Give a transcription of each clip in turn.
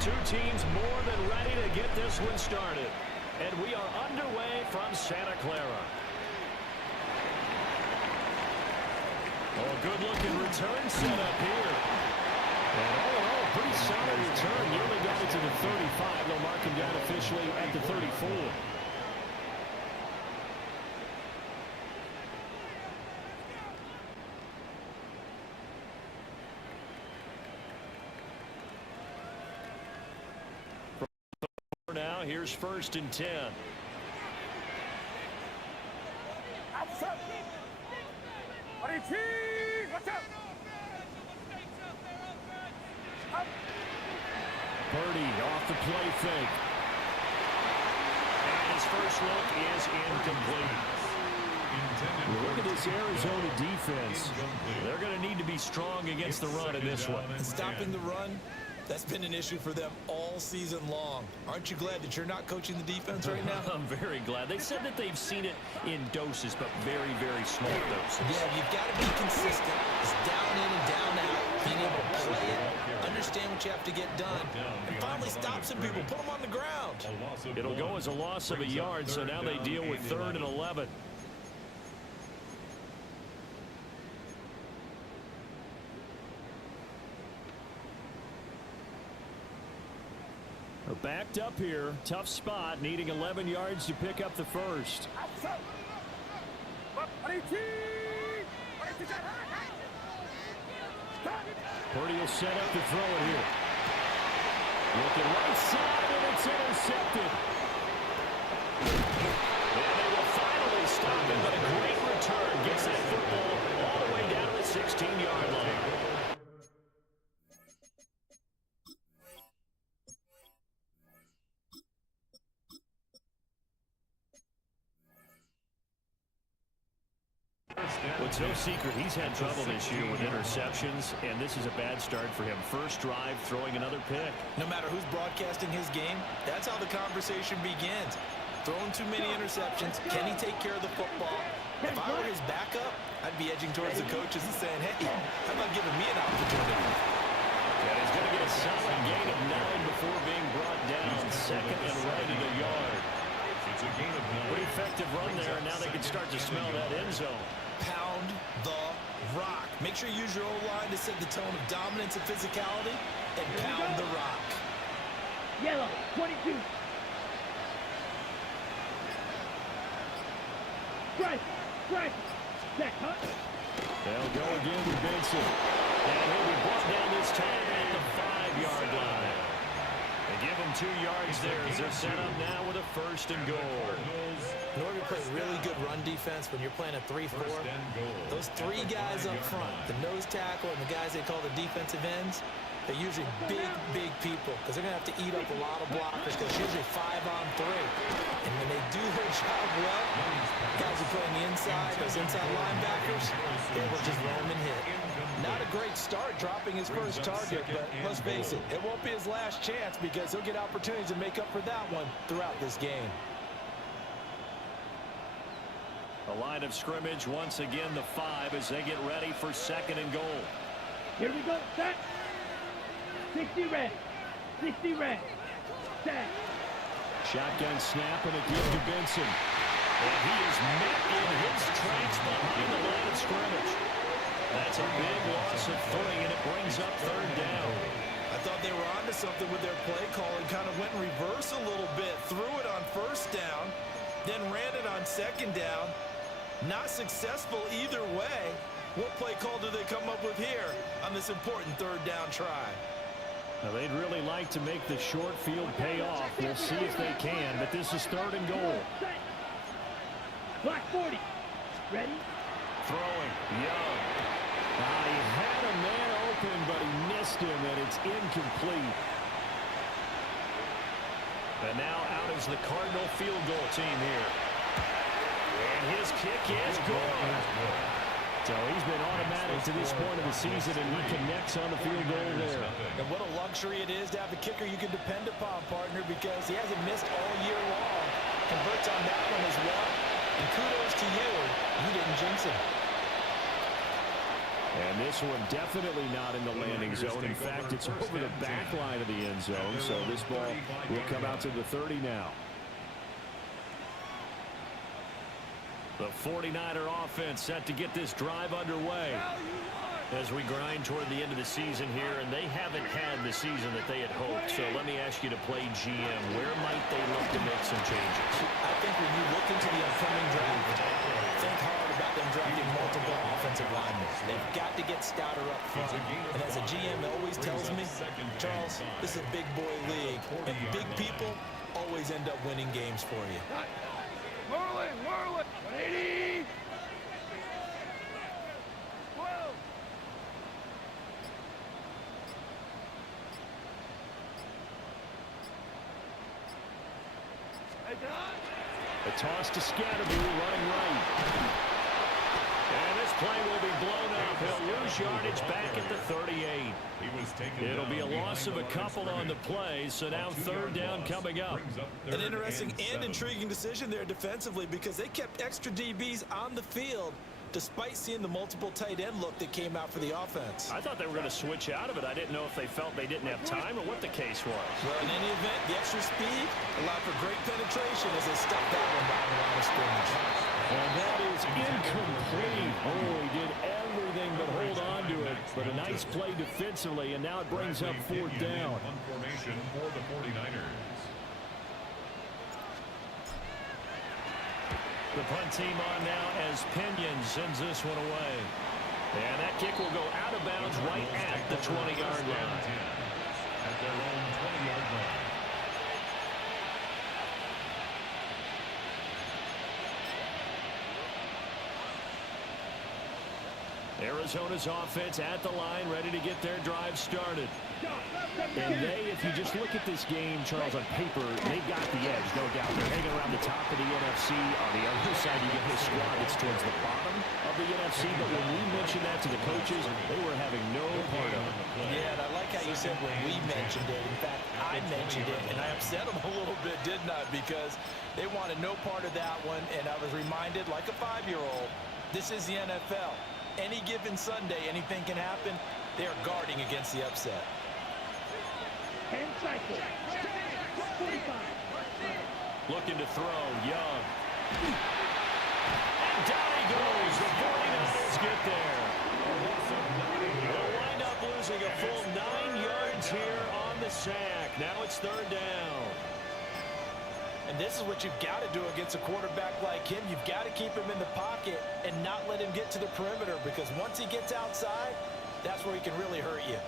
Two teams more than ready to get this one started. And we are underway from Santa Clara. Oh, good-looking return set up here. And all in all, pretty solid return. Nearly got it to the 35. They'll mark him down officially at the 34. Now, here's 1st and 10. Purdy off the play fake. And his first look is incomplete. Look at this Arizona defense. They're going to need to be strong against the run in this one. Stopping the run, that's been an issue for them all season long. Aren't you glad that you're not coaching the defense right now? I'm very glad. They said that they've seen it in doses, but very, very small doses. Yeah, you've got to be consistent. It's down in and down out. Being able to play it, understand what you have to get done, and finally stop some people, put them on the ground. It'll go as a loss of a yard, so now they deal with 3rd and 11. We're backed up here. Tough spot, needing 11 yards to pick up the first. Purdy will set up the throw it here. Looking right side, and it's intercepted. And they will finally stop him, but a great return. Gets that football all the way down to the 16-yard line. Well, it's no secret he's had trouble this year with interceptions, and this is a bad start for him. First drive, throwing another pick. No matter who's broadcasting his game, that's how the conversation begins. Throwing too many interceptions. Can he take care of the football? If I were his backup, I'd be edging towards the coaches and saying, hey, how about giving me an opportunity? And he's going to get a solid gain of 9 before being brought down. 2nd and right at a yard. Pretty effective run there, and now they can start to smell that end zone. Pound the rock. Make sure you use your O-line to set the tone of dominance and physicality, and pound the rock. Yellow, 22. Strike, strike. Check, huh? They'll go again with Benson. And he'll be brought down this time at the 5-yard line. They give him 2 yards there as they're set up now with a 1st and goal. In order to play really good run defense when you're playing a 3-4, those 3 guys up front, the nose tackle and the guys they call the defensive ends, they're usually big, big people because they're going to have to eat up a lot of blockers because it's usually 5-on-3. And when they do their job well, guys who play on the inside, those inside linebackers, they will just roam and hit. Not a great start dropping his first target, but let's face it, it won't be his last chance because he'll get opportunities to make up for that one throughout this game. A line of scrimmage, once again the 5 as they get ready for 2nd and goal. Here we go, set. 60 red. 60 red. Set. Shotgun snap and a give to Benson. And he is met in his tracks behind the line of scrimmage. That's a big loss of 3, and it brings up 3rd down. I thought they were onto something with their play call and kind of went in reverse a little bit. Threw it on 1st down, then ran it on 2nd down. Not successful either way. What play call do they come up with here on this important 3rd down try? Now, they'd really like to make the short field pay off. We'll see if they can, but this is 3rd and goal. Black 40. Ready? Throwing. Young. He had a man open, but he missed him, and it's incomplete. And now out is the Cardinal field goal team here. And his kick is good. So he's been automatic to this point of the season, and he connects on the field goal there. And what a luxury it is to have a kicker you can depend upon, partner, because he hasn't missed all year long. Converts on that one as well. And kudos to you. You didn't jinx him. And this one definitely not in the landing zone. In fact, it's over the back line of the end zone. So this ball will come out to the 30 now. The 49er offense set to get this drive underway as we grind toward the end of the season here, and they haven't had the season that they had hoped. So let me ask you to play GM. Where might they look to make some changes? I think when you look into the upcoming draft, think hard about them drafting multiple offensive linemen. They've got to get stouter up front. And as a GM always tells me, Charles, this is a big boy league, and big people always end up winning games for you. Whirling, 180. 12. A toss to Scatterby, running right. And this play will be blown up. He'll lose yardage back at the 38. It'll be a loss of a couple on the play, so now third down coming up. An interesting and intriguing decision there defensively because they kept extra DBs on the field despite seeing the multiple tight end look that came out for the offense. I thought they were going to switch out of it. I didn't know if they felt they didn't have time or what the case was. Well, in any event, the extra speed allowed for great penetration as they stuffed that one by the line of scrimmage. And that is incomplete. Oh, he did everything but hold on to it. But a nice play defensively, and now it brings up fourth down. Formation for the 49ers. The punt team on now as Pinion sends this one away. And that kick will go out of bounds right at the 20-yard line. At their own 20-yard line. Arizona's offense at the line, ready to get their drive started. And they, if you just look at this game, Charles, on paper, they've got the edge, no doubt. They're hanging around the top of the NFC. On the other side, you get this squad that's towards the bottom of the NFC. But when we mentioned that to the coaches, they were having no part of it. Yeah, and I like how you said when we mentioned it. In fact, I mentioned it, and I upset them a little bit, didn't I? Because they wanted no part of that one, and I was reminded, like a 5-year-old, this is the NFL. Any given Sunday, anything can happen. They are guarding against the upset. 10 cycles. 45. Looking to throw, Young. And down he goes. The 49ers get there. They'll wind up losing a full 9 yards here on the sack. Now it's third down. And this is what you've got to do against a quarterback like him. You've got to keep him in the pocket and not let him get to the perimeter, because once he gets outside, that's where he can really hurt you.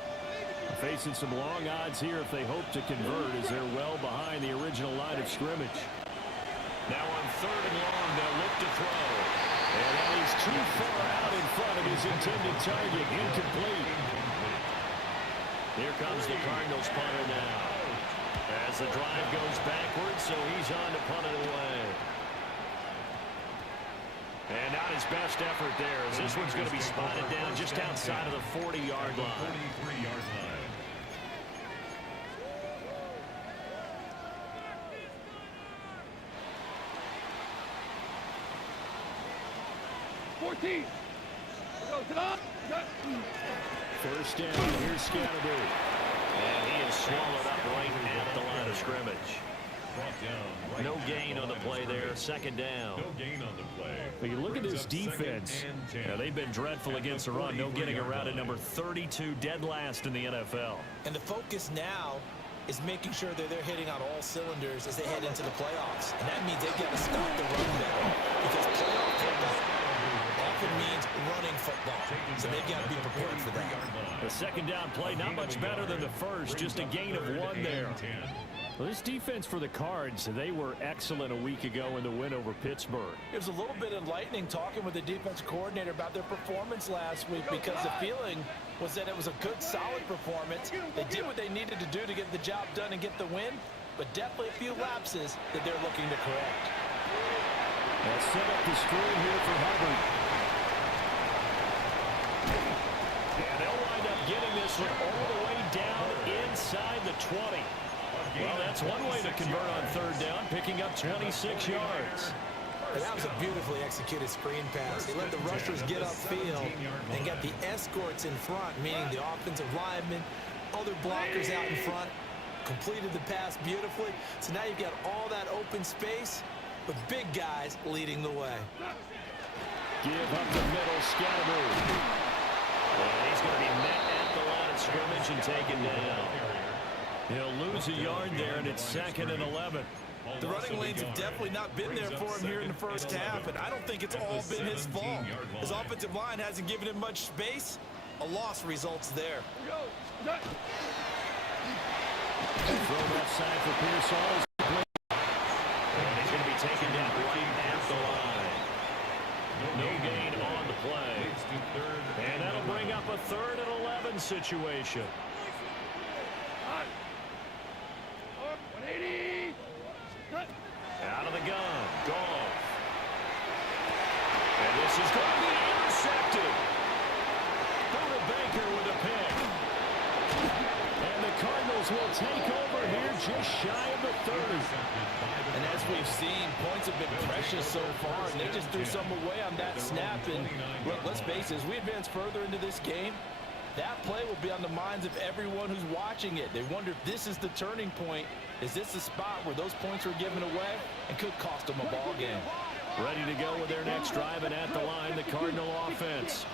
Facing some long odds here if they hope to convert, as they're well behind the original line of scrimmage. Now on third and long, they'll look to throw. And that is too far out in front of his intended target. Incomplete. Here comes the Cardinals punter now, as the drive goes backwards, so he's on to punt it away. And not his best effort there, as this one's going to be spotted down just outside of the 40-yard line. 43-yard line. 14. Go to the First down, here's Scatterby. And he is swallowed up right at the line of scrimmage. No gain on the play there, second down. No gain on the play. But you look at this defense. Now, they've been dreadful against the run. No getting around at number 32, dead last in the NFL. And the focus now is making sure that they're hitting on all cylinders as they head into the playoffs. And that means they've got to stop the run better, because playoff football often means running football. So they've got to be prepared for that. The second down play, not much better than the first, just a gain of 1 there. Well, this defense for the Cards, they were excellent a week ago in the win over Pittsburgh. It was a little bit enlightening talking with the defense coordinator about their performance last week, because the feeling was that it was a good, solid performance. They did what they needed to do to get the job done and get the win, but definitely a few lapses that they're looking to correct. They'll set up the screen here for Hubbard. And they'll wind up getting this one all the way down inside the 20. Well, that's one way to convert on third down, picking up 26 yards. And that was a beautifully executed screen pass. He let the rushers get upfield and got the escorts in front, meaning the offensive linemen, other blockers out in front, completed the pass beautifully. So now you've got all that open space with big guys leading the way. Give up the middle, Scatteroo. And he's going to be met at the line of scrimmage and taken down. He'll lose a yard there, and it's 2nd and 11. The running lanes have definitely not been there for him here in the first half, and I don't think it's all been his fault. His offensive line hasn't given him much space. A loss results there. Throw left side for Pearsall. And he's going to be taken down right at the line. No gain on the play. And that'll bring up a 3rd and 11 situation. 180. Out of the gun. Goff. And this is going to be intercepted. Buda Baker with a pick. And the Cardinals will take over here just shy of the 30. And as we've seen, points have been precious so far, and they just threw some away on that snap. And look, let's face it, as we advance further into this game, that play will be on the minds of everyone who's watching it. They wonder if this is the turning point. Is this the spot where those points were given away and could cost them a ball game? Ready to go with their next drive, and at the line, the Cardinal offense.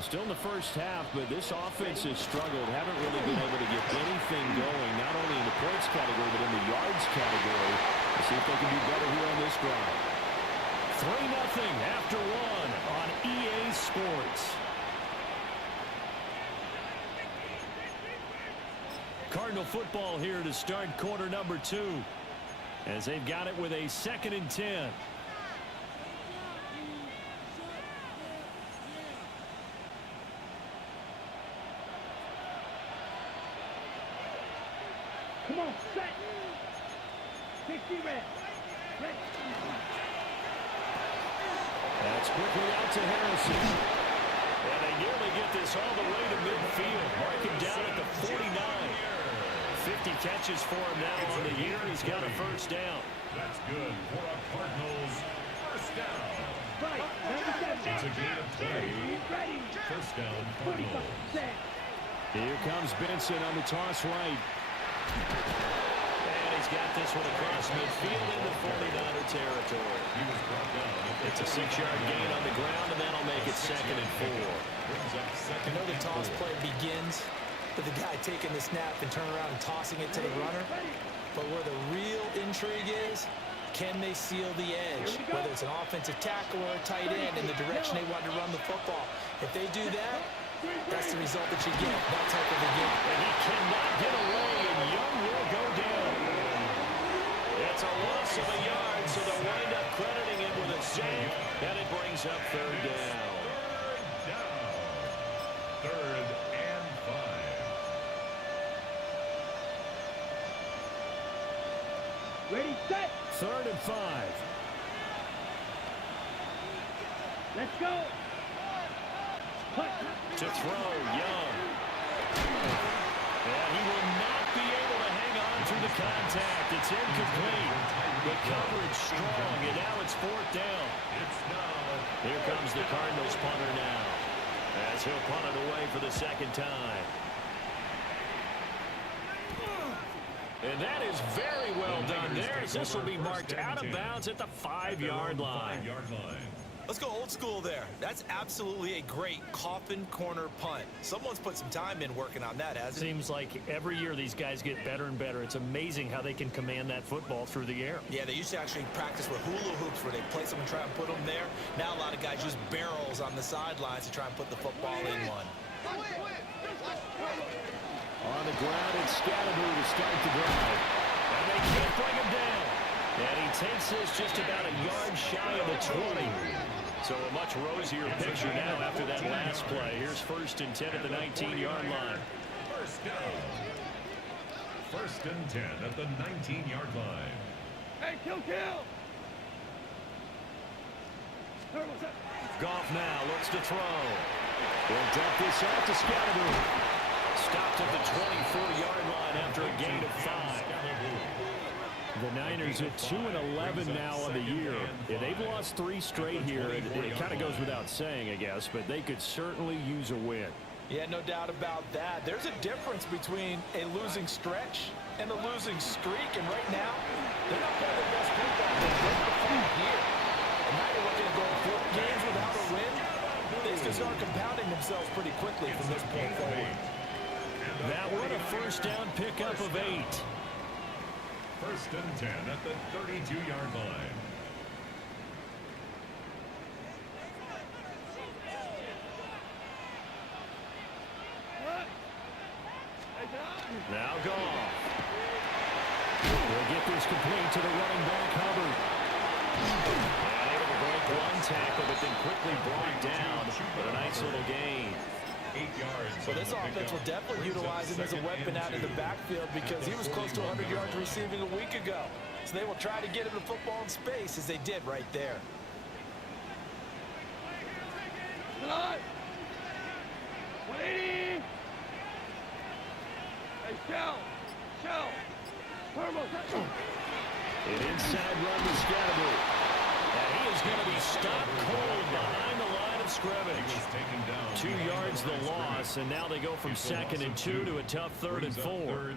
Still in the first half, but this offense has struggled. Haven't really been able to get anything going, not only in the points category, but in the yards category. Let's see if they can do better here on this drive. 3-0 after 1 on EA Sports. Cardinal football here to start quarter number 2, as they've got it with a 2nd and 10. Come on, set. 60 red. That's quickly out to Harrison. And they nearly get this all the way to midfield. Mark him down at the 49. 50 catches for him now on the year. He's got a first down. That's good for a Cardinals first down. Right. It's a gain of 20. Ready. First down, 45. Cardinals. Set. Here comes Benson on the toss right. And he's got this one across midfield into 49er territory. He was brought down. It's a 6-yard gain on the ground, and that'll make it 2nd and 4. Brings up I second know the and toss 4. play begins with the guy taking the snap and turning around and tossing it to the runner. But where the real intrigue is, can they seal the edge? Whether it's an offensive tackle or a tight end in the direction they want to run the football. If they do that, that's the result that you get, that type of a game. And he cannot get away, and Young will go down. It's a loss of a yard, so they'll wind up crediting it with a sack, and it brings up 3rd down. Third and 5. Ready, set. 3rd and 5. Let's go. Punt. To throw, Young. And he will not be able to hang on through the contact. It's incomplete. The coverage strong, and now it's 4th down. Here comes the Cardinals punter now, as he'll punt it away for the 2nd time. And that is very well done there, as this will be marked out of bounds at the 5-yard line. Let's go old school there. That's absolutely a great coffin corner punt. Someone's put some time in working on that, hasn't it? Seems like every year these guys get better and better. It's amazing how they can command that football through the air. Yeah, they used to actually practice with hula hoops where they place them and try and put them there. Now a lot of guys use barrels on the sidelines to try and put the football in one. On the ground, it's Scatteroo to start the drive. And they can't bring him down. And he takes this just about a yard shy of the 20. So a much rosier picture now after that last play. Here's 1st and 10 at the 19-yard line. First down. 1st and 10 at the 19-yard line. Hey, kill. Goff now looks to throw. He'll dump this out to Scatteroo. Stopped at the 24-yard line after a gain of 5. The Niners Cardinals at 2-11 now on the year. Yeah, they've lost 3 straight here. It kind of goes without saying, I guess, but they could certainly use a win. Yeah, no doubt about that. There's a difference between a losing stretch and a losing streak, and right now, they're not playing their best football. They're not playing here. And now you're looking to go 4 games without a win. Things can start compounding themselves pretty quickly from this point forward. That one a first down pickup of 8. First and 10 at the 32-yard line. Now Goff. We'll get this complete to the running back, Hubbard. And able to break one tackle, but then quickly brought down. But a nice little gain. 8 yards. So this offense will definitely utilize him as a weapon out in the backfield because he was close to 100 yards receiving a week ago. So they will try to get him the football in space as they did right there. An inside run to Scatterby. And he is going to be stopped cold behind the line of scrimmage. 2 yards the loss, and now they go from 2nd and 2 to a tough 3rd and 4.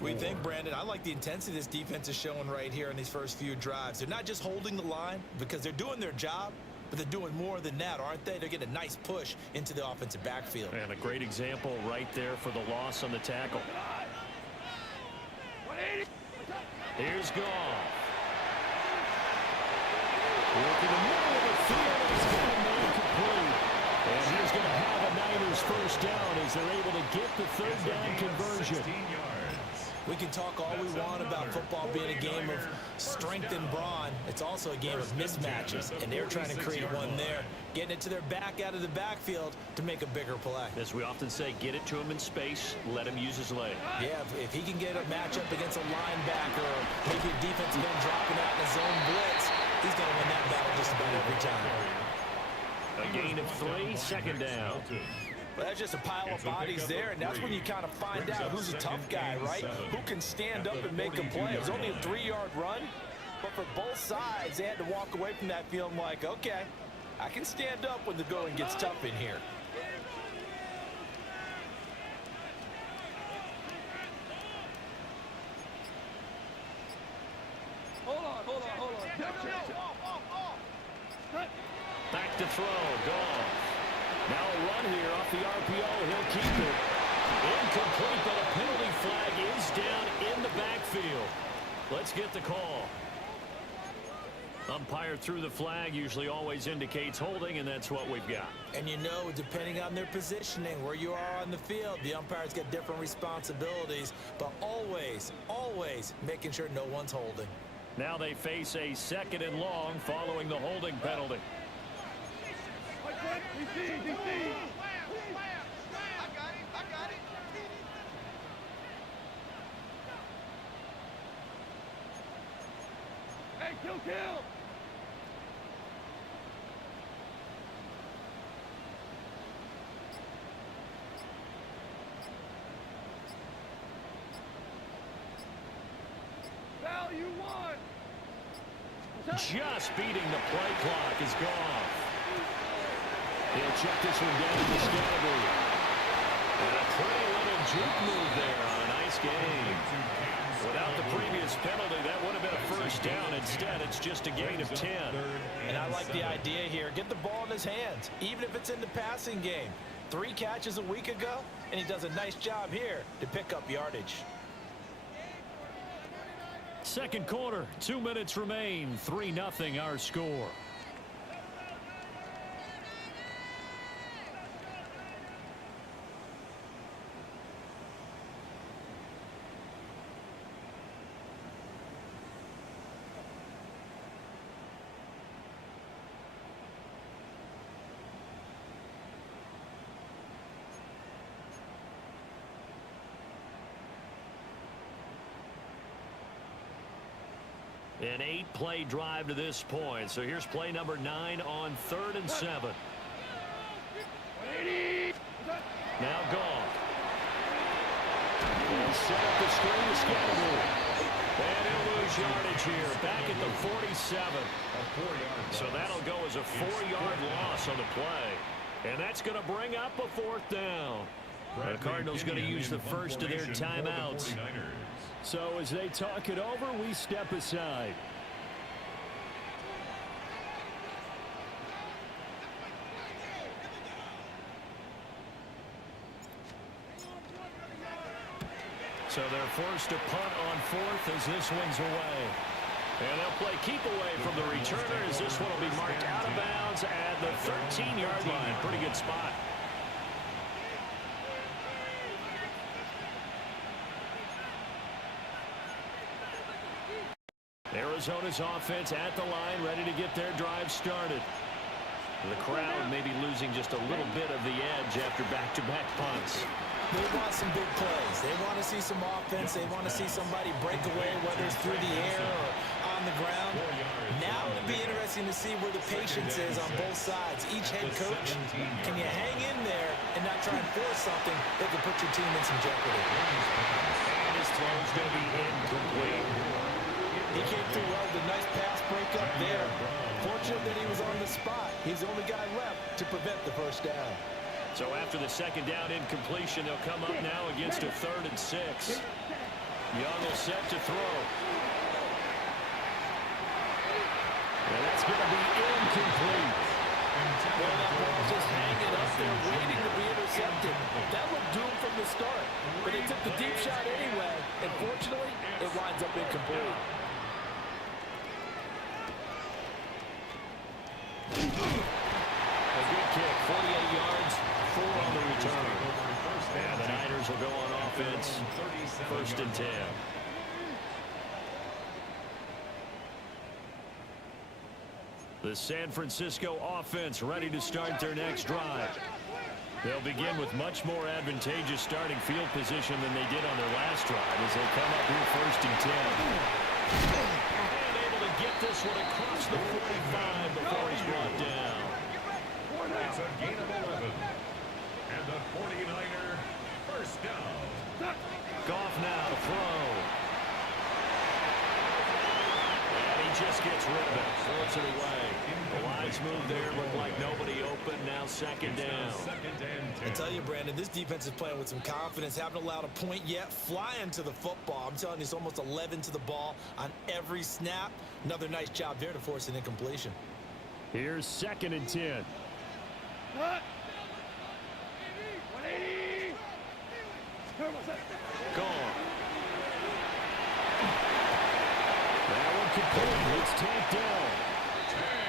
We think, Brandon, I like the intensity this defense is showing right here in these first few drives. They're not just holding the line because they're doing their job, but they're doing more than that, aren't they? They're getting a nice push into the offensive backfield. And a great example right there for the loss on the tackle. Here's Goff. Working the middle of the field. He's got a man complete. And he's going to have a Niners first down as they're able to get the 3rd down conversion. We can talk all we want about football being a game of strength and brawn. It's also a game of mismatches, and they're trying to create one there, getting it to their back out of the backfield to make a bigger play. As we often say, get it to him in space, let him use his leg. Yeah, if he can get a matchup against a linebacker or maybe a defensive end dropping out in a zone blitz, he's going to win that battle just about every time. A gain of 3, 2nd down. Well, that's just a pile of bodies there, and that's when you kind of find out who's a tough guy, right? Who can stand up and make a play. It was only a 3-yard run, but for both sides, they had to walk away from that feeling like, okay, I can stand up when the going gets tough in here. Hold on. Back to throw, Goff. Now a run here off the RPO. He'll keep it. Incomplete, but a penalty flag is down in the backfield. Let's get the call. Umpire threw the flag, usually always indicates holding, and that's what we've got. And you know, depending on their positioning, where you are on the field, the umpires get different responsibilities, but always making sure no one's holding. Now they face a 2nd and long following the holding penalty. DC. I got it. Hey, kill. Value 1. Just beating the play clock is Goff. He'll check this one down to Scatterby. And a pretty little juke move there on a nice game. Without the previous penalty, that would have been a first down. Instead, it's just a gain of 10. And I like the idea here. Get the ball in his hands, even if it's in the passing game. 3 catches a week ago, and he does a nice job here to pick up yardage. Second quarter, 2 minutes remain. 3-0 our score. An 8-play drive to this point. So here's play number 9 on 3rd and 7. Now Goff. And set up the screen to Scatterby. And he'll lose yardage here, back at the 47. So that'll go as a 4-yard loss on the play. And that's going to bring up a 4th down. The Cardinals going to use the first of their timeouts. So as they talk it over, we step aside. So they're forced to punt on 4th as this one's away. And they'll play keep away from the returner as this one will be marked out of bounds at the 13-yard line. Pretty good spot. Arizona's offense at the line, ready to get their drive started. The crowd maybe losing just a little bit of the edge after back-to-back punts. They want some big plays. They want to see some offense. They want to see somebody break away, whether it's through the air or on the ground. Now it'll be interesting to see where the patience is on both sides. Each head coach, can you hang in there and not try and force something that could put your team in some jeopardy? And his throw's going to be incomplete. He came through well with a nice pass breakup there. Fortunate that he was on the spot. He's the only guy left to prevent the first down. So after the second down incompletion, they'll come up now against a 3rd and 6. Young will set to throw. And that's going to be incomplete. Well, that ball's just hanging up there, waiting to be intercepted. That looked doomed from the start. But they took the deep shot anyway, and fortunately, it winds up incomplete. A good kick, 48 yards, 4 on the return. And the Niners will go on offense, 1st and 10. The San Francisco offense ready to start their next drive. They'll begin with much more advantageous starting field position than they did on their last drive as they come up here 1st and 10. And able to get this one across the 45 before he's brought down. It's a gain of 11. And the 49er first down. Goff now to throw. And he just gets rid of it. Throws it away. The lines move there. Look like nobody open. Now 2nd down. I tell you, Brandon, this defense is playing with some confidence. Haven't allowed a point yet. Flying to the football. I'm telling you, it's almost 11 to the ball on every snap. Another nice job there to force an incompletion. Here's 2nd and 10. What? 180. Gone. That one complete. It's tapped down.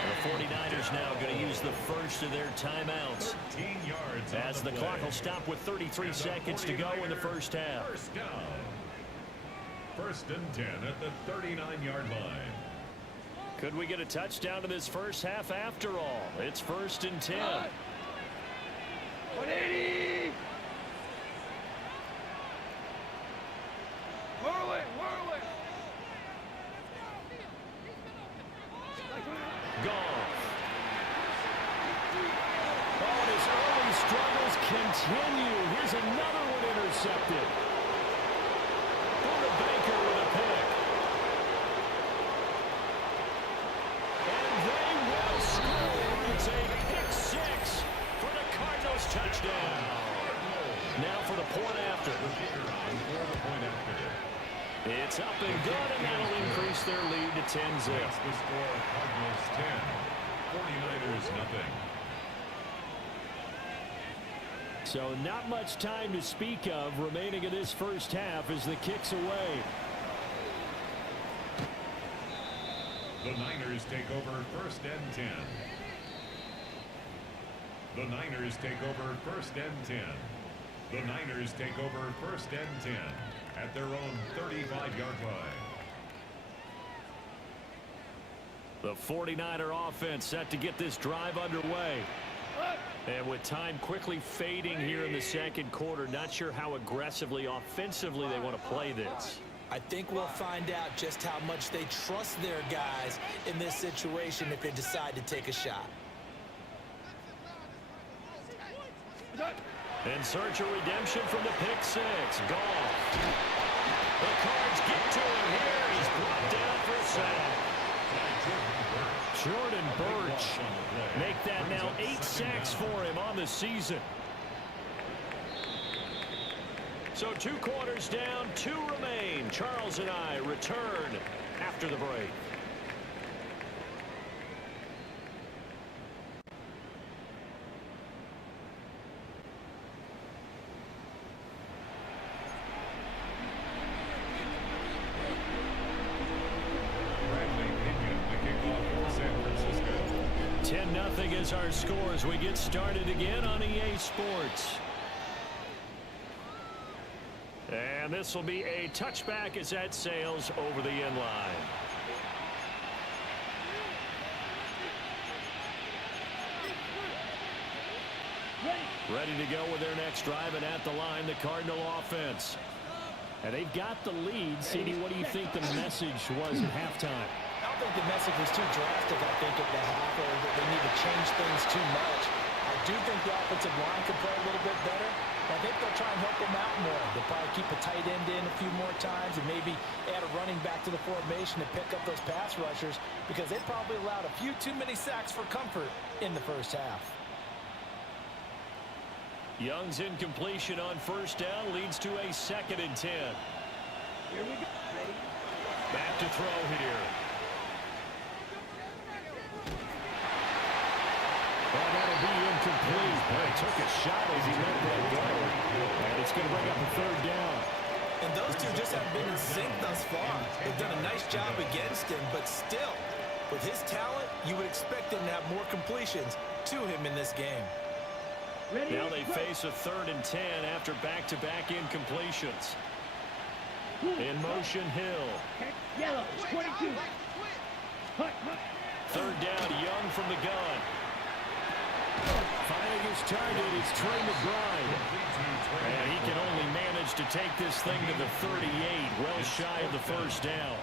The 49ers now going to use the first of their timeouts. 13 yards as the clock will stop with 33 seconds to go in the first half. First down. 1st and 10 at the 39-yard line. Could we get a touchdown to this first half after all? It's 1st and 10. 180. Whirl it. Goff. Oh, and his early struggles continue. Here's another one intercepted. Buda Baker with a pick. And they will score. It's a pick 6 for the Cardinals touchdown. Now for the point after. It's up and good, and that'll increase their lead to 10-0. That's the score. Cardinals 10, 49ers nothing. So not much time to speak of remaining in this first half as the kick's away. The Niners take over 1st and 10. The Niners take over 1st and 10. The Niners take over 1st and 10 at their own 35-yard line. The 49er offense set to get this drive underway. And with time quickly fading here in the second quarter, not sure how aggressively, offensively they want to play this. I think we'll find out just how much they trust their guys in this situation if they decide to take a shot. In search of redemption from the pick 6. Goff. The Cards get to him here. He's sacks for him on the season. So 2 quarters down, 2 remain. Charles and I return after the break. Bradley Pinion, the kickoff for San Francisco. 10-0 is our score as we get started again on EA Sports. And this will be a touchback as that sails over the end line. Ready to go with their next drive, and at the line, the Cardinal offense. And they've got the lead. CD, what do you think the message was at halftime? I don't think the message was too drastic, I think, at the half, or that they need to change things too much. I do think the offensive line could play a little bit better. I think they'll try and help them out more. They'll probably keep a tight end in a few more times and maybe add a running back to the formation to pick up those pass rushers, because they probably allowed a few too many sacks for comfort in the first half. Young's incompletion on first down leads to a 2nd and 10. Here we go. Back to throw here. Well, that'll be incomplete. Boy, took a shot as he let that go. And it's going to bring up a 3rd down. And those two just haven't been in sync thus far. They've done a nice job against him, but still, with his talent, you would expect him to have more completions to him in this game. Ready, Now they go. face a 3rd and 10 after back-to-back incompletions. In motion, Hill. Yellow, 22. Hut. 3rd down, Young from the gun. Finding his target is Trey McBride. And he can only manage to take this thing to the 38, well shy of the 1st down.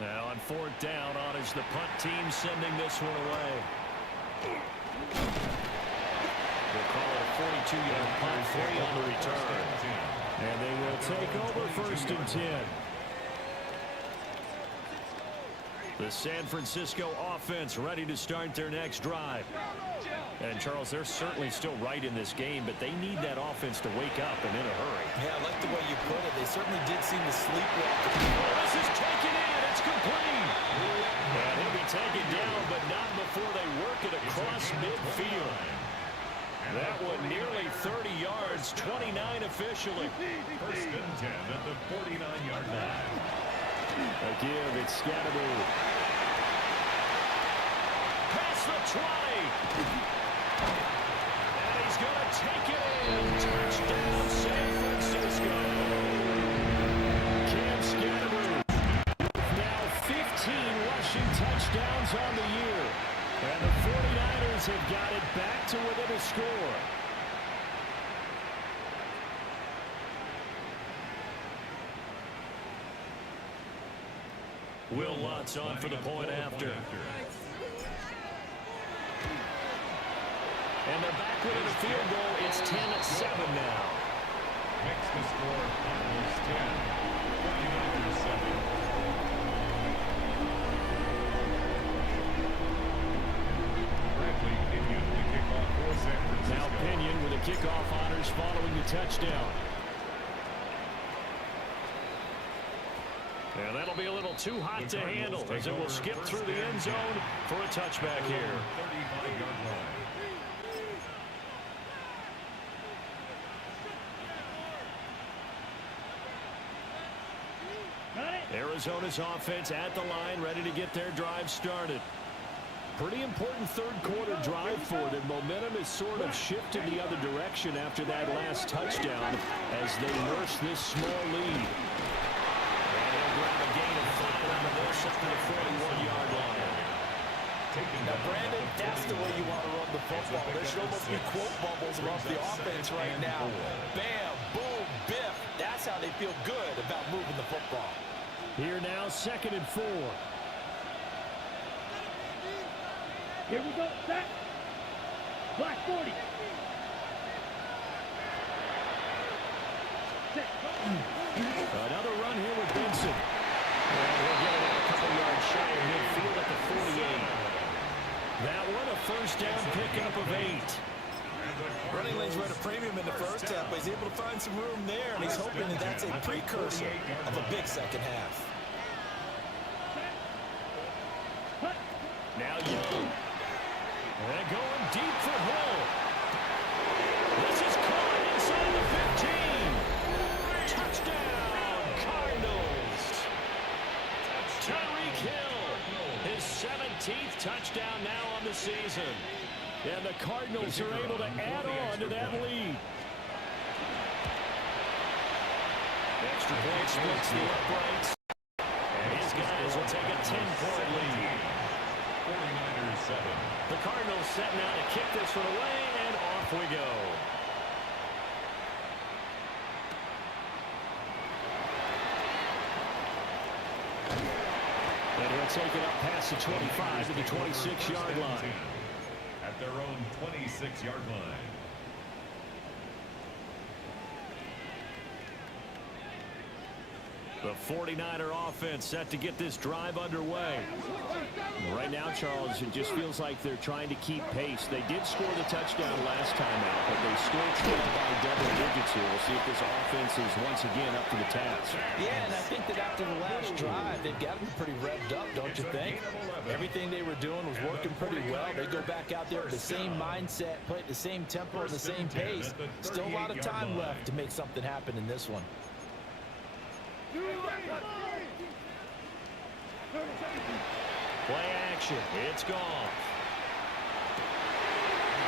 Now on 4th down, honors the punt team, sending this one away. We'll call it a 42-yard punt, 3 on the return. And they will take over 1st and 10. The San Francisco offense ready to start their next drive. And, Charles, they're certainly still right in this game, but they need that offense to wake up and in a hurry. Yeah, I like the way you put it. They certainly did seem to sleepwalk. Oh, this is taken in. It's complete. And he'll be taken down, but not before they work it across midfield. That one nearly 30 yards, 29 officially. 1st and 10 at the 49-yard line. A give, it's Scatterby. Past the 20. And he's going to take it in. Touchdown, San Francisco. Cam Scatterby. Now 15 rushing touchdowns on the year. And the 49ers have got it back to within a score. Will Lutz on for the point after. And they're back within a field goal. It's 10-7 now. Makes the score Cardinals 10, 49ers 7. Bradley Pinion, the kickoff for San Francisco. Now Pinion with the kickoff honors following the touchdown. And that'll be a little too hot to handle as it will skip through the end zone for a touchback here. 35-yard line. Got it. Arizona's offense at the line, ready to get their drive started. Pretty important 3rd quarter drive for them. Momentum is sort of shifted the other direction after that last touchdown as they nurse this small lead. And they'll grab a gain of 5 out of this up to the 41-yard line. Now, Brandon, that's the way you want to run the football. There should almost be quote bubbles around the offense right now. Bam, boom, biff. That's how they feel good about moving the football. Here now, 2nd and 4. Here we go. Set. Black 40. Set. Another run here with Benson. And he'll get it out a couple yards shy of midfield at the 48. That one a first down pickup of 8. Running lanes were at a premium in the first half, but he's able to find some room there, and he's hoping that that's a precursor of a big second half. Now Young. And going deep for Hill. This is caught inside the 15. Touchdown, Cardinals. Tyreek Hill, his 17th touchdown now on the season. And the Cardinals are able to add on to that lead. Extra point splits the uprights. And his guys will take a 10-point lead. 49ers 7. The Cardinals set now to kick this one away, and off we go. And he'll take it up past the 25 to the 26-yard line. At their own 26-yard line. The 49er offense set to get this drive underway. Right now, Charles, it just feels like they're trying to keep pace. They did score the touchdown last time out, but they still trail by double digits here. We'll see if this offense is once again up to the task. Yeah, and I think that after the last drive, they've got to be pretty revved up, don't you think? Everything they were doing was working pretty well. They go back out there with the same mindset, play at the same tempo, the same pace. Still a lot of time left to make something happen in this one. Play action. It's gone.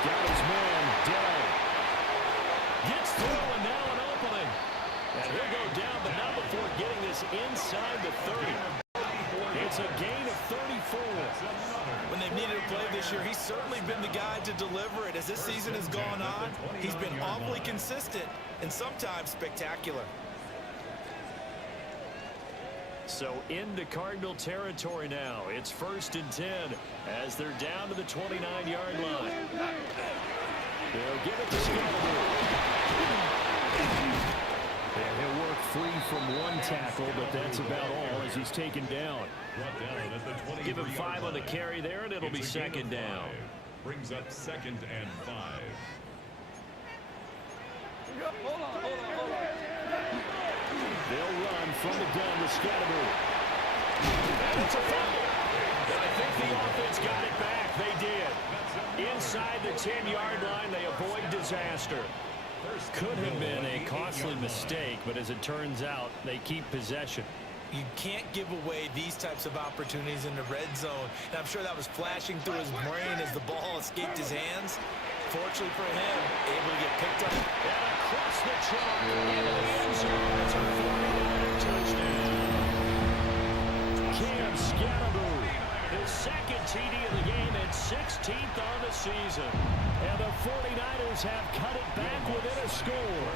Got his man, Dell. Gets through, and now an opening. And he'll go down, but not before getting this inside the 30. It's a gain of 34. When they've needed a play this year, he's certainly been the guy to deliver it. As this season has gone on, he's been awfully consistent and sometimes spectacular. So into Cardinal territory now. It's 1st and 10 as they're down to the 29-yard line. They'll give it to Scotland. And he'll work free from one tackle, but that's about all as he's taken down. Give him 5 on the carry there, and it'll be 2nd down. Brings up 2nd and 5. Hold on. They'll run from the gun with Scotland. And it's a fumble. And I think the offense got it back. They did. Inside the 10-yard line, they avoid disaster. Could have been a costly mistake, but as it turns out, they keep possession. You can't give away these types of opportunities in the red zone. And I'm sure that was flashing through his brain as the ball escaped his hands. Fortunately for him, able to get picked up. And across the chalk into the end zone. It's a 49er touchdown. Cam Scalaboo, his 2nd TD of the game and 16th on the season. And the 49ers have cut it back within a score.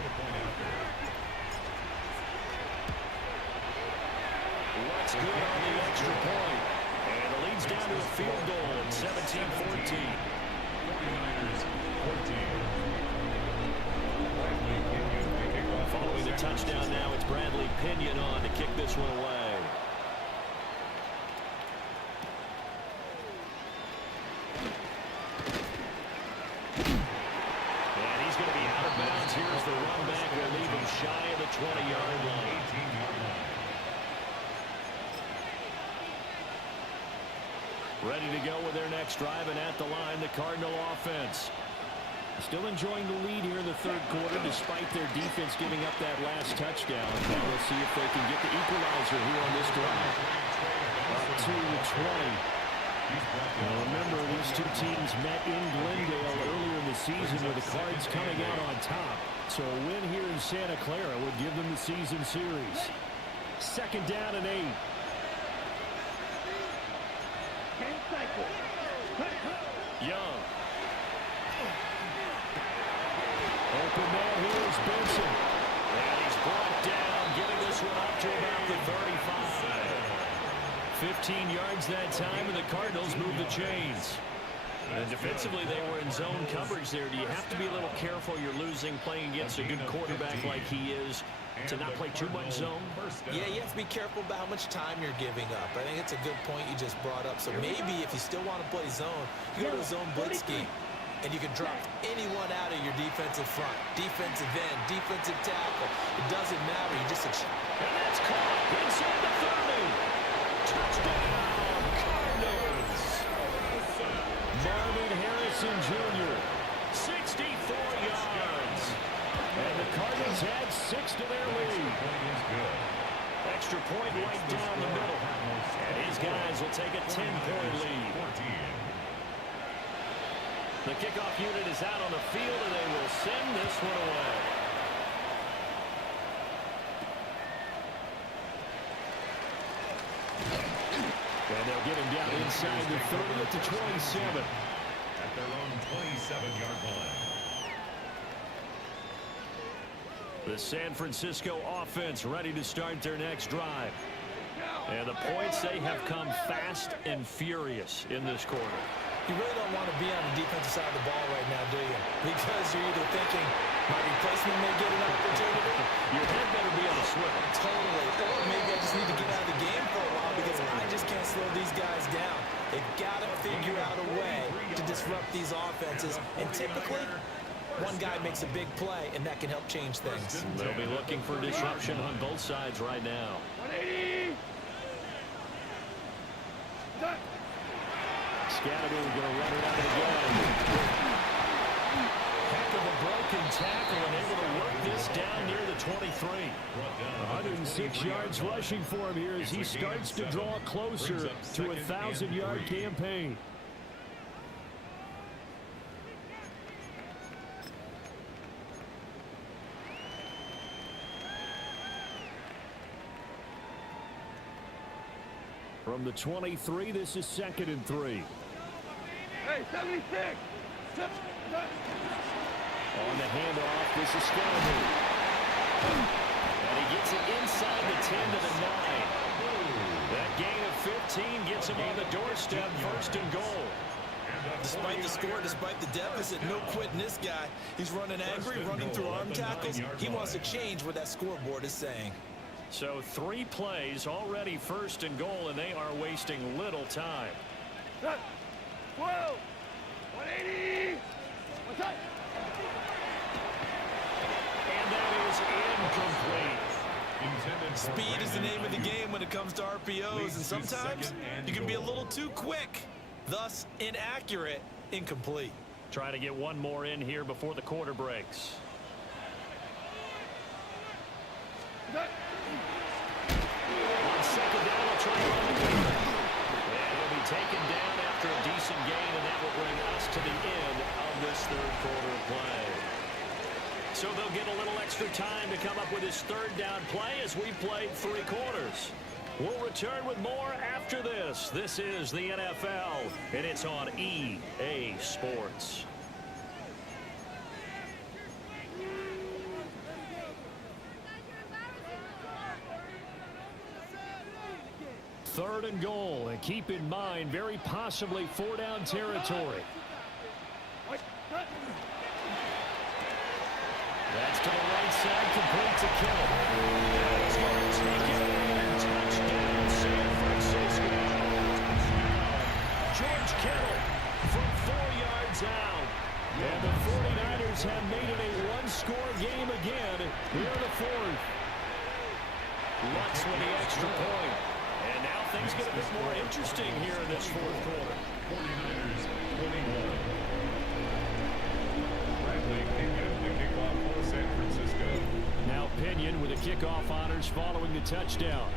What's good on the extra point? And it leads down to a field goal at 17-14. 49ers 14. Following the touchdown now, it's Bradley Pinion on to kick this one away. And he's going to be out of bounds. Here's the run back. Will leave him shy of the 20-yard line. 18-yard line. Ready to go with their next drive, and at the line, the Cardinal offense. Still enjoying the lead here in the 3rd quarter, despite their defense giving up that last touchdown. Now we'll see if they can get the equalizer here on this drive. Up to the 20. Now remember, these two teams met in Glendale earlier in the season with the Cards coming out on top. So a win here in Santa Clara would give them the season series. 2nd down and 8. Young. Open man, here's Benson. And he's brought down, getting this one up to about the 35. 15 yards that time, and the Cardinals move the chains. And defensively, they were in zone coverage there. Do you have to be a little careful you're losing playing against a good quarterback like he is to not play too much zone? Yeah, you have to be careful about how much time you're giving up. I think it's a good point you just brought up. So maybe if you still want to play zone, you go to a zone blitz scheme. And you can drop anyone out of your defensive front. Defensive end, defensive tackle. It doesn't matter. You just... And that's caught inside the 30. Touchdown, Cardinals. Marvin Harrison Jr., 64 yards. And the Cardinals add 6 to their lead. Extra point right down the middle. And his guys will take a 10-point lead. The kickoff unit is out on the field, and they will send this one away. And they'll get him down inside the 30 to 27. At their own 27-yard line. The San Francisco offense ready to start their next drive. And the points, they have come fast and furious in this quarter. You really don't want to be on the defensive side of the ball right now, do you? Because you're either thinking, my replacement may get an opportunity. Your head better be on the swivel. Totally. Or maybe I just need to get out of the game for a while because I just can't slow these guys down. They've got to figure out a way to disrupt these offenses. And typically, one guy makes a big play, and that can help change things. They'll be looking for disruption on both sides right now. 180. Scatterby going to run it out again. Heck of a broken tackle and able to work this down near the 23. 106 yards rushing for him here as he starts to draw closer to a 1,000-yard campaign. From the 23, this is 2nd and 3. Hey, 76. On the handoff, this is Scatterby. And he gets it inside the 10 to the 9. That gain of 15 gets him on the doorstep, 1st and goal. Despite the score, despite the deficit, no quitting this guy. He's running angry, running through arm tackles. He wants to change what that scoreboard is saying. So 3 plays already 1st and goal, and they are wasting little time. 12. 180. What's up? And that is incomplete. Speed is the name of the game when it comes to RPOs, and sometimes you can be a little too quick, thus inaccurate, incomplete. Try to get one more in here before the quarter breaks. On 2nd down, they'll try to run the ball. And he'll be taken down after a decent gain, and that will bring us to the end of this 3rd quarter of play. So they'll get a little extra time to come up with his 3rd down play as we played 3 quarters. We'll return with more after this. This is the NFL, and it's on EA Sports. Third and goal, and keep in mind, very possibly 4-down territory. That's to the right side, complete to Kittle. And he's going to take it and touchdown San Francisco. George Kittle from 4 yards out. And the 49ers have made it a one-score game again. Here in the 4th. Lutz with the extra point. And now things get a bit more interesting here in this 4th quarter. 49ers 21. Bradley Pinion, the kickoff for San Francisco. Now Pinion with the kickoff honors following the touchdown.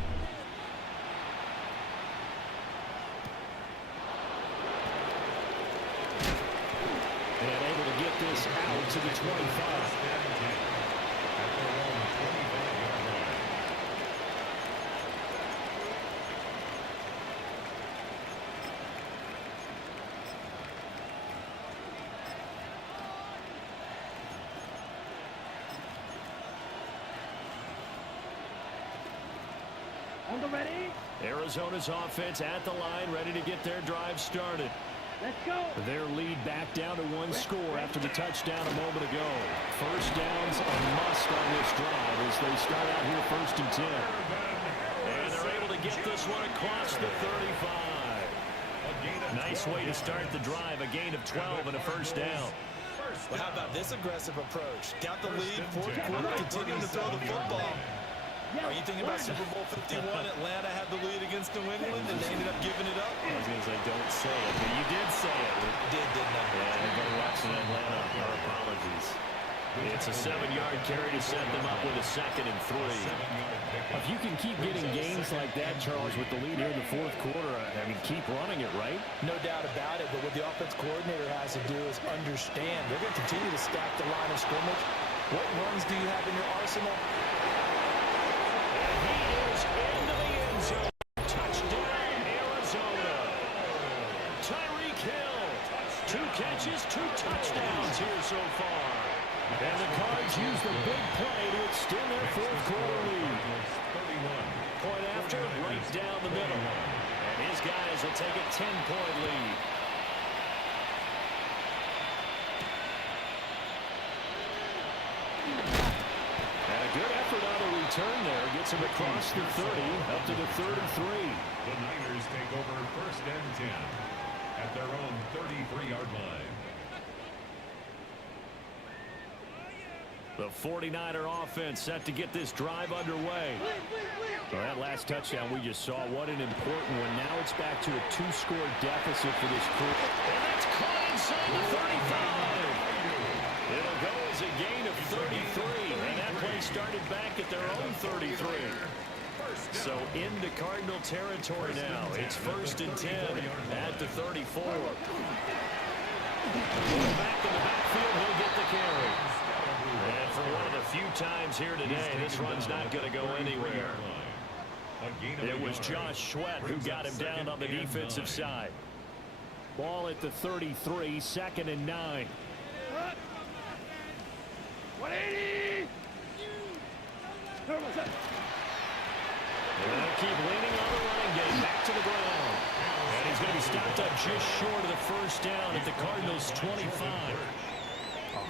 And able to get this out to the 25. On the ready. Arizona's offense at the line, ready to get their drive started. Let's go. Their lead back down to one score after the touchdown a moment ago. First down's a must on this drive as they start out here 1st and 10. And they're able to get this one across the 35. Nice way to start the drive. A gain of 12 and a first down. Well, how about this aggressive approach? Got the lead, 4th quarter, continuing to throw the football. Are you thinking about Super Bowl 51? Atlanta had the lead against New England, and they ended up giving it up? I was going to say, don't say it, but you did say it. Didn't I? Yeah, anybody watching Atlanta, our apologies. It's a 7-yard carry to set them up with a 2nd and 3. If you can keep getting gains like that, Charles, with the lead here in the 4th quarter, I mean, keep running it, right? No doubt about it, but what the offense coordinator has to do is understand. They're going to continue to stack the line of scrimmage. What runs do you have in your arsenal? He is into the end zone. Touchdown, Arizona. Tyreek Hill. 2 catches, 2 touchdowns here so far. And the Cards use the big play to extend their 4th quarter lead. Point after, right down the middle. And his guys will take a 10-point lead. And a good effort on the return there. Gets him across the 30, up to the 3rd and 3. The Niners take over 1st and 10 at their own 33-yard line. The 49er offense set to get this drive underway. Well, that last touchdown we just saw, what an important one. Now it's back to a 2-score deficit for this crew. And that's caught inside the 35. It'll go as a gain of 33. And that play started back at their own 33. So into Cardinal territory now. It's 1st and 10 at the 34. Back in the backfield, he'll get the carry. And for one of the few times here today, this run's not going to go anywhere. It was Josh Sweat who got him down on the defensive side. Ball at the 33, 2nd and 9. 180. They'll keep leaning on the running game. Back to the ground. And he's going to be stopped up just short of the first down at the Cardinals' 25.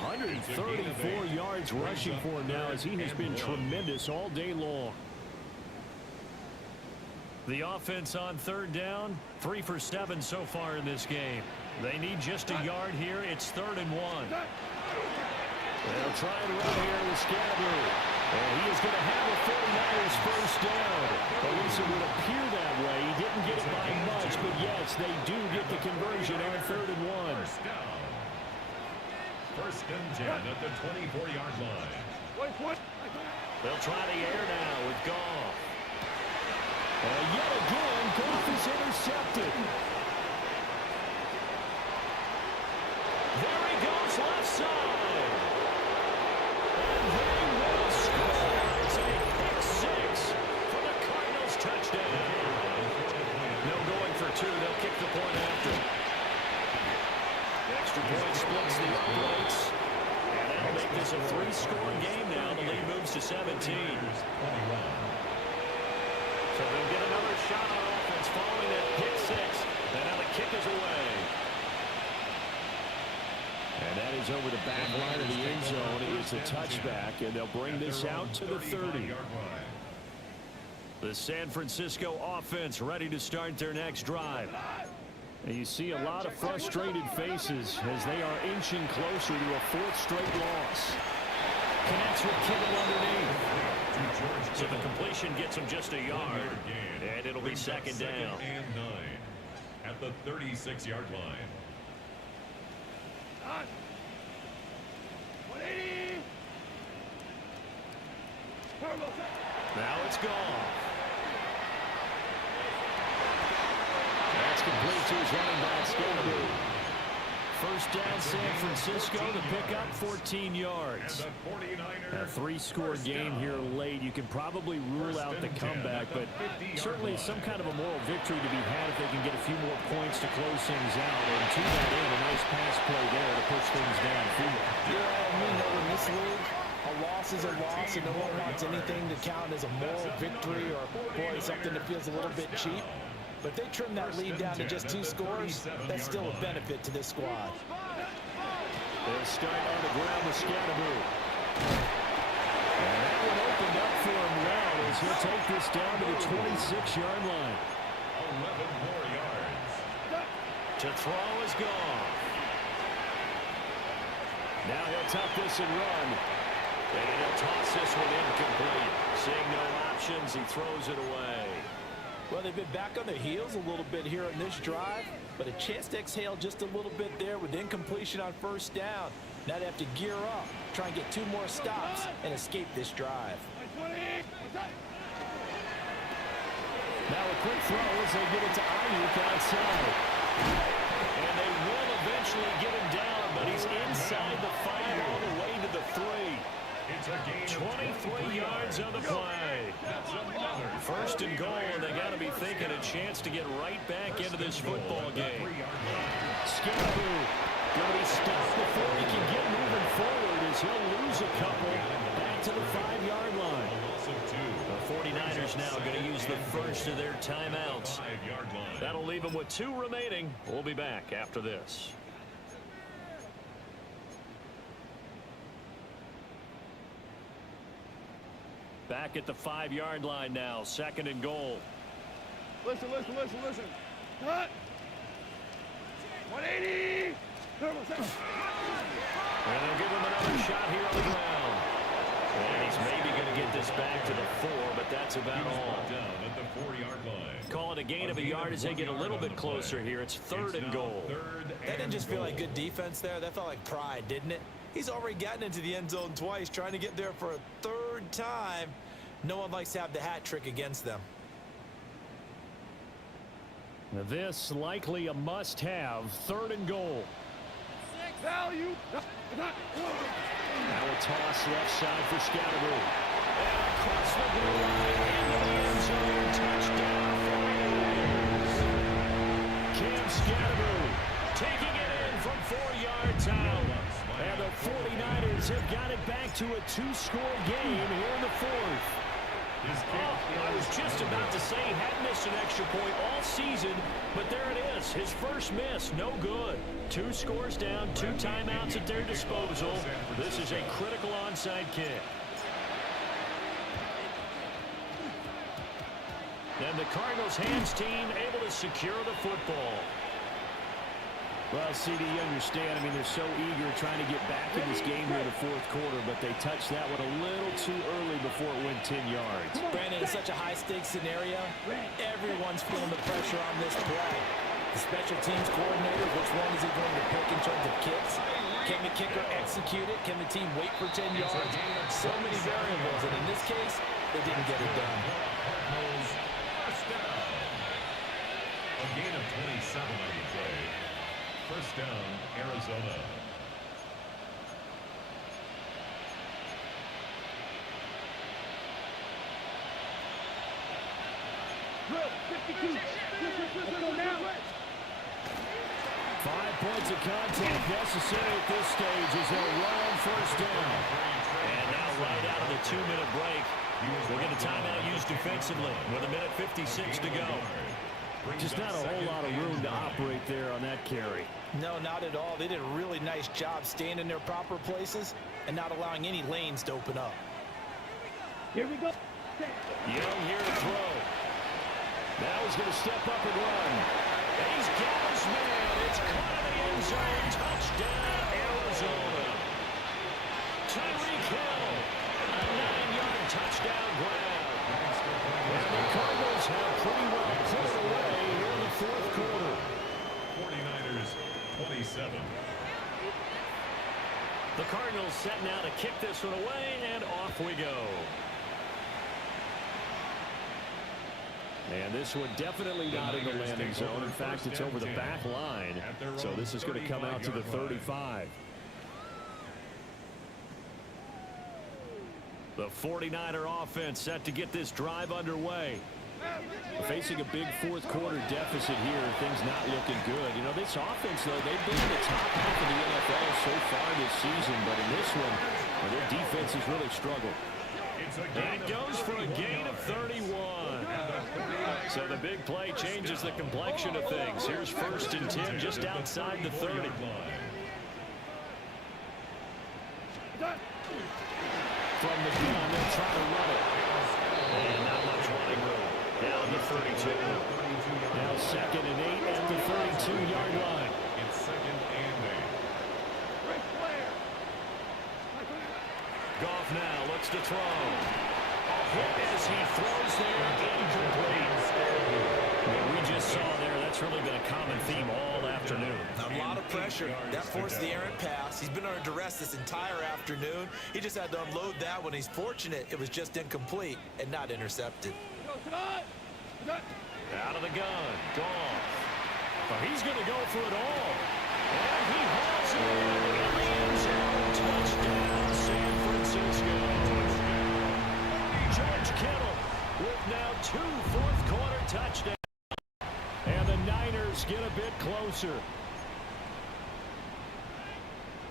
134 yards rushing for him now as he has been tremendous all day long. The offense on 3rd down, 3 for 7 so far in this game. They need just a yard here. It's 3rd and 1. They'll try and run here with Scadler. And he is going to have a 49ers first down. At least it would appear that way. He didn't get it by much, but yes, they do get the conversion on 3rd and 1. 1st and 10 at the 24-yard line. They'll try the air now with Goff. Yet again, Goff is intercepted. There he goes, left side. And they will score. It's a pick 6 for the Cardinals touchdown. No going for 2. They'll kick the point after. Extra point splits the uprights. And that'll make this a 3-score game now. The lead moves to 17. So they'll get another shot on offense following that pick 6. And now the kick is away. And that is over the back line of the end zone. It's a touchback, and they'll bring this out to the 30. The San Francisco offense ready to start their next drive. And you see a lot of frustrated faces as they are inching closer to a 4th straight loss. Connects with Kittle underneath. So the completion gets him just a yard. And it'll be 2nd down. And 9 at the 36-yard line. 180. Now it's gone. That's complete to his running back, Scadler. First down, San Francisco, to pick up 14 yards. A 3-score game here late. You can probably rule out the comeback, but certainly some kind of a moral victory to be had if they can get a few more points to close things out. And to that end, a nice pass play there to push things downfield. Yeah, we know in this league, a loss is a loss, and no one wants anything to count as a moral victory or, boy, something that feels a little bit cheap. But if they trim that lead down to just 2 scores, that's still a benefit to this squad. They'll start on the ground with Scatteroo. And that one opened up for him well as he'll take this down to the 26-yard line. 11 more yards. To throw is gone. Now he'll tuck this and run. And he'll toss this one incomplete. Seeing no options, he throws it away. Well, they've been back on their heels a little bit here in this drive, but a chance to exhale just a little bit there with incompletion on first down. Now they have to gear up, try and get 2 more stops, and escape this drive. Now a quick throw as they get it to Ayuk outside. And they will eventually get him down, but he's inside the 5 all the way to the 3. It's a gain 23 yards on the play. First and goal, and they got to be thinking a chance to get right back into this football game. Scatteroo going to be stopped before he can get moving forward as he'll lose a couple back to the 5-yard line. The 49ers now going to use the first of their timeouts. That'll leave them with 2 remaining. We'll be back after this. Back at the 5-yard line now, 2nd and goal. Listen. Cut. 180. And they'll give him another shot here on the ground. And he's maybe going to get this back to the 4, but that's about all. Down at the 4-yard line. Call it a gain of a yard as they get a little bit closer here. It's 3rd and goal. That didn't just feel like good defense there. That felt like pride, didn't it? He's already gotten into the end zone twice, trying to get there for a 3rd time. No one likes to have the hat trick against them. Now this likely a must-have. 3rd and goal. Value. Now a toss left side for Scatteroo. And across the goal line into the end zone. Touchdown. Cam Scatteroo taking it in from 4 yards out. And the 49ers have got it back to a 2-score game here in the 4th. I was just about to say he hadn't missed an extra point all season, but there it is. His first miss, no good. 2 scores down, 2 timeouts at their disposal. This is a critical onside kick. And the Cardinals hands team able to secure the football. Well, CD, you understand. I mean, they're so eager trying to get back in this game here in the 4th quarter, but they touched that one a little too early before it went 10 yards. Brandon, it's such a high-stakes scenario. Everyone's feeling the pressure on this play. The special teams coordinator, which one is he going to pick in terms of kicks? Can the kicker execute it? Can the team wait for 10 yards? So many variables, and in this case, they didn't get it done. A gain of 27 on the play. First down, Arizona. Drill. 52. Let's go now. 5 points of contact necessary at this stage as they'll run on first down. And now right out of the 2-minute break, we'll get a timeout used defensively with 1:56 to go. Just not a whole lot of room to operate there on that carry. No, not at all. They did a really nice job staying in their proper places and not allowing any lanes to open up. Here we go. Young here to throw. Now he's going to step up and run. And he's got his man. It's caught in the end zone. Touchdown, Arizona. Tyreek Hill. A 9-yard touchdown grab. And the Cardinals have pretty well put it away here in the 4th quarter. 49ers 27. The Cardinals set now to kick this one away, and off we go. And this one definitely not in the landing zone. In fact, it's over the back line. So this is going to come out to the 35. The 49er offense set to get this drive underway. Facing a big 4th quarter deficit here, things not looking good. You know, this offense, though, they've been in the top half of the NFL so far this season, but in this one, their defense has really struggled. And it goes for a gain of 31. So the big play changes the complexion of things. Here's 1st and 10 just outside the 30. From the gun, they'll try to run it. And not much running room. Down to 32. Now 2nd and 8 at the 32-yard line. It's 2nd and 8. Goff now looks to throw. A hit as he throws there, incomplete. What we just saw there, that's really been a common theme all afternoon. A lot of pressure. That forced the errant pass. He's been under duress this entire afternoon. He just had to unload that one. He's fortunate it was just incomplete and not intercepted. Out of the gun, Goff. But he's going to go for it all. And he has it in the end zone. Touchdown, San Francisco. George Kittle with now 2 fourth-quarter touchdowns. And the Niners get a bit closer.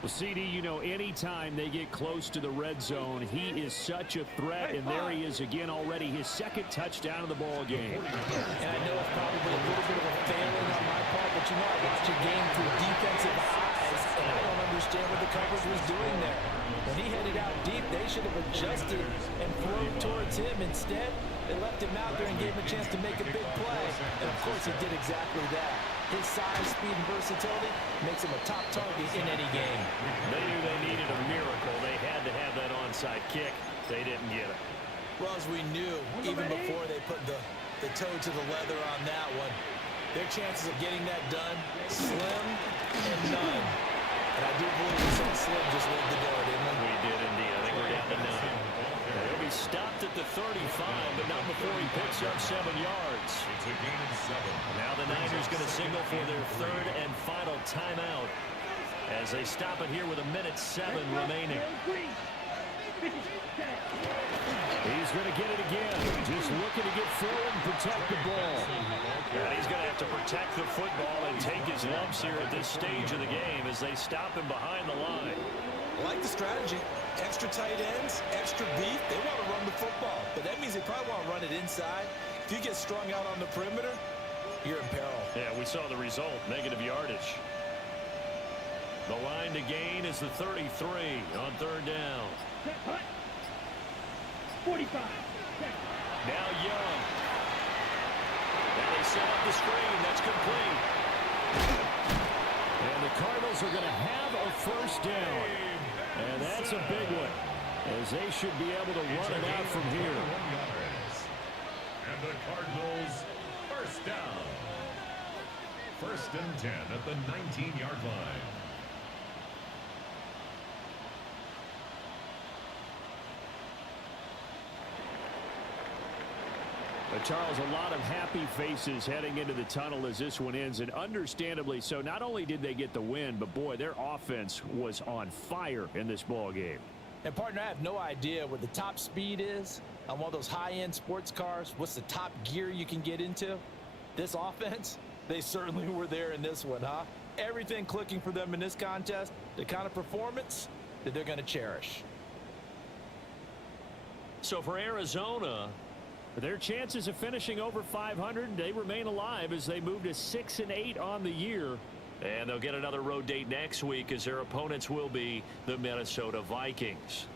Well, CD, you know, anytime they get close to the red zone, he is such a threat, and there he is again already, his 2nd touchdown of the ball game. And I know it's probably a little bit of a failing on my part, but you know, I watch a game through defensive eyes, and I don't understand what the coverage was doing there. When he headed out deep, they should have adjusted and thrown towards him. Instead, they left him out there and gave him a chance to make a big play. And, of course, he did exactly that. His size, speed, and versatility makes him a top target in any game. They knew they needed a miracle. They had to have that onside kick. They didn't get it. Well, as we knew, even before they put the toe to the leather on that one, their chances of getting that done, slim and none. And I do believe we saw Slim just leave the door, didn't we? We did indeed. I think we're down to 9. He'll be stopped at the 35, but not before he picks up 7 yards. It's a gain of 7. Now the Niners going to signal for their 3rd and final timeout as they stop it here with 1:07 remaining. He's going to get it again. Just looking to get forward and protect the ball. And he's going to have to protect the football and take his lumps here at this stage of the game as they stop him behind the line. I like the strategy. Extra tight ends, extra beef. They want to run the football, but that means they probably want to run it inside. If you get strung out on the perimeter, you're in peril. Yeah, we saw the result, negative yardage. The line to gain is the 33 on 3rd down. 45. Now Young. Now they set up the screen. That's complete. And the Cardinals are going to have a 1st down. And that's a big one, as they should be able to run it out from here. And the Cardinals 1st down. 1st and 10 at the 19-yard line. But Charles, a lot of happy faces heading into the tunnel as this one ends, and understandably so. Not only did they get the win, but boy, their offense was on fire in this ball game. And, partner, I have no idea what the top speed is on one of those high-end sports cars. What's the top gear you can get into? This offense, they certainly were there in this one, huh? Everything clicking for them in this contest, the kind of performance that they're going to cherish. So for Arizona, their chances of finishing over 500, they remain alive as they move to 6-8 on the year. And they'll get another road date next week as their opponents will be the Minnesota Vikings.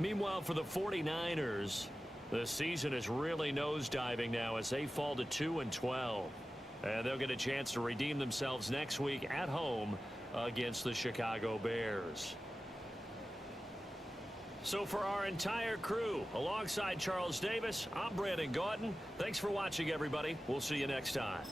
Meanwhile, for the 49ers, the season is really nosediving now as they fall to 2-12. And they'll get a chance to redeem themselves next week at home against the Chicago Bears. So for our entire crew, alongside Charles Davis, I'm Brandon Gauton. Thanks for watching, everybody. We'll see you next time.